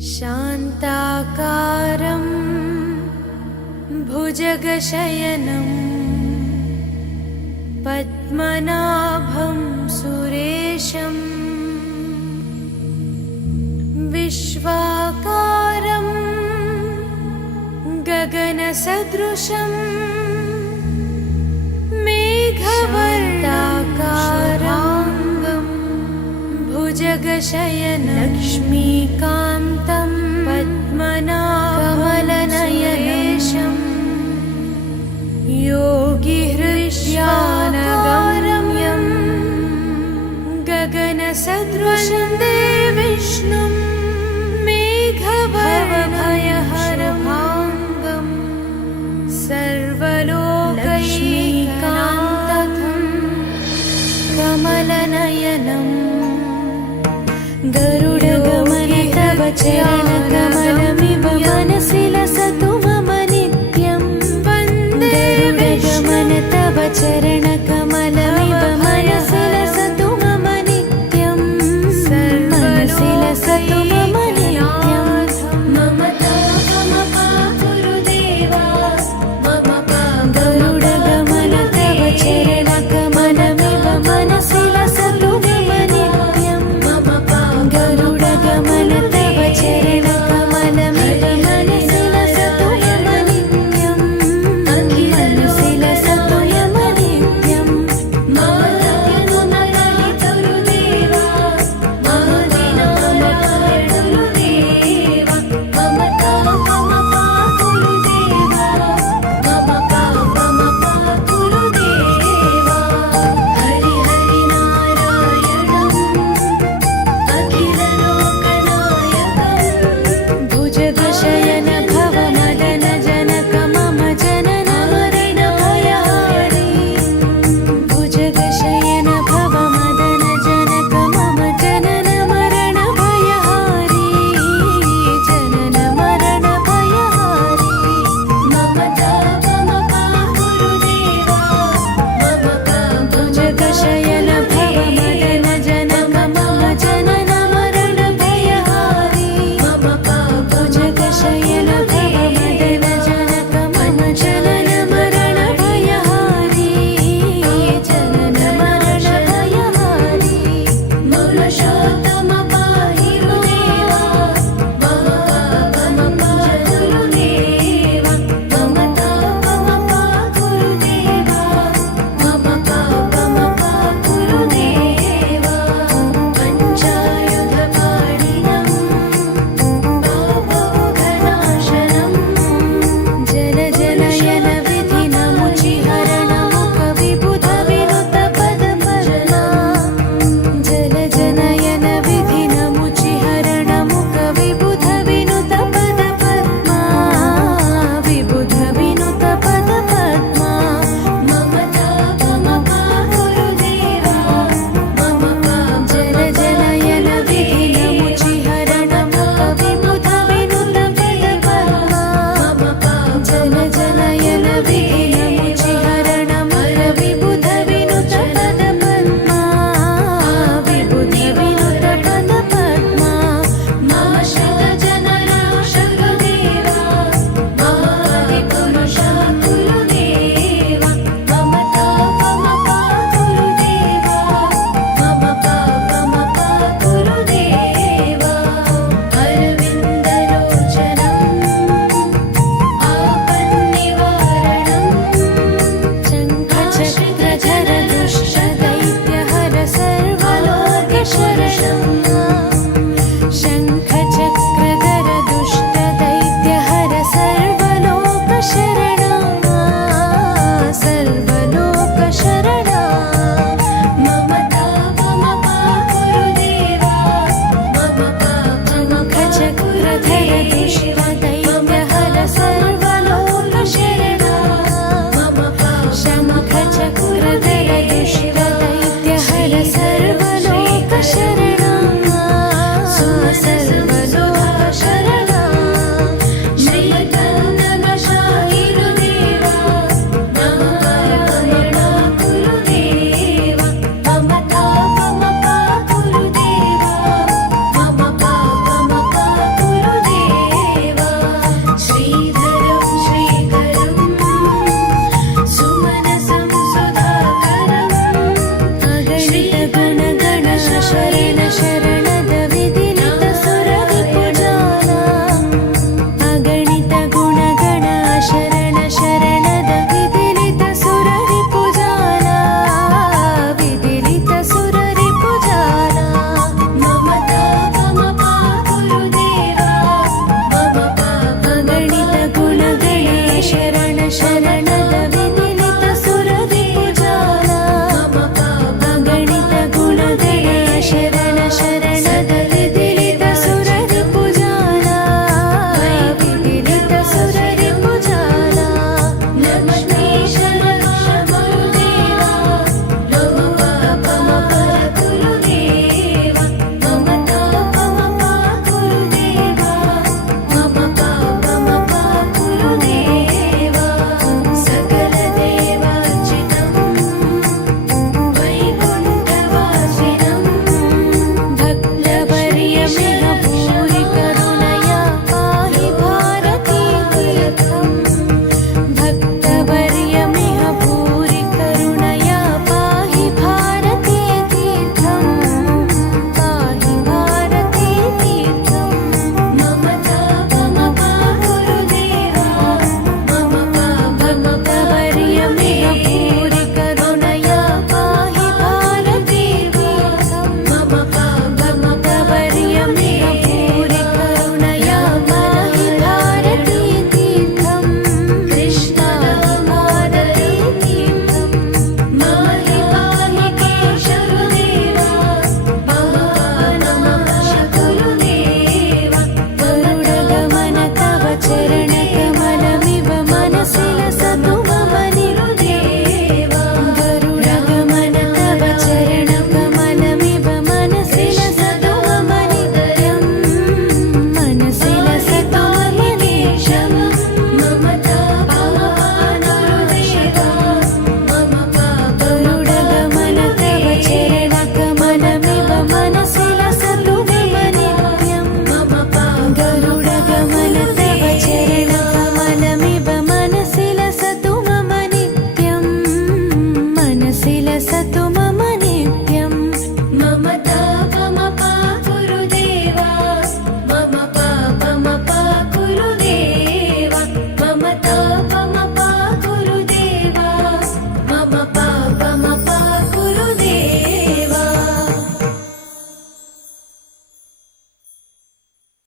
शान्ताकारं भुजगशयनं पद्मनाभं सुरेशं विश्वाकारं गगनसदृशं मेघवर्णाकारं भुजगशयनं लक्ष्मीकान्तं पद्मनाभकमलनयनेशं योगिहृद्यानगम्यं गगनसदृशं वन्दे विष्णुं मेघवर्णभयहरभाङ्गं सर्वलोकैकान्तं कमलनयनम् गरुडगमन तव चरणकमलमिव मनसि लसतु मम नित्यं वन्दे गरुडगमन तव चरणकमलमिव मनसि लसतु मम नित्यं मनसि लसतु मम नित्यं मम तापमपा गुरुदेवा मम गरुडगमन तव चरणकमलमिव मनसि लसतु मम नित्यं गरुडगमन तव चरणकमलमिव मनसि लसतु मम नित्यं मनसि लसतु मम नित्यं मम गुरुदेवा मम गुरुदेवा मम तापमपा गुरुदेवा मम पापमपा गुरुदेवा हरि हरि नारायणम् अखिललोकनायकं भुजगशयन भवमदन जनक मम जनन मरण भयहारी भुजगशयन भवमदन जनक मम जनन मरण भयहारी जनन मरण भयहारी मम तापमपा गुरुदेवा मम भुजगशयन भवमदन जनक मम जनन मरण भयहारी मम भुजगशयन भवमदन जनक मम जनन मरण भयहारी जनन मरण भयहारी मनुष्योत्तम पाहि गुरुदेवा मम गुरुदेवा मम तापमपा गुरुदेवा मम पापमपा गुरुदेवा पञ्चायुधपाणिनं पापघनाशनं जलजनयन विधिनमुचिहरणमुखविबुधविनुतपदपद्मा जलजनयन विधिनमुचिहरणमुखविबुधविनुतपदपद्मा विबुधविनुतपदपद्मा मम तापमपा गुरुदेवा मम जलजनयन विधिनमुचिहरणमुखविबुधविनुतपदपद्मा जलजनयन विधिनमुचिहरणमुखविबुधविनुतपदपद्मा विबुधविनुतपदपद्मा मम श्रुतजनराशगुदेवा मम आदिपुरुषा गुरुदेवा मम तापमपा गुरुदेवा मम पापमपा गुरुदेवा अरविन्दलोचनं आपन्निवारणं शङ्खचक्रधर दुष्टदैत्यहर सर्वलोकशरणं शङ्खचक्रधर दुष्टदैत्यहर सर्वलोकशरणं सर्वलोकशरणं मम तापमपा गुरुदेवा मम शङ्खचक्रधर दुष्टदैत्यहर सर्वलोकशरणं मम शङ्खचक्रधर दुष्टदैत्यहर सर्वलोकशरणं सर्वलोकशरणं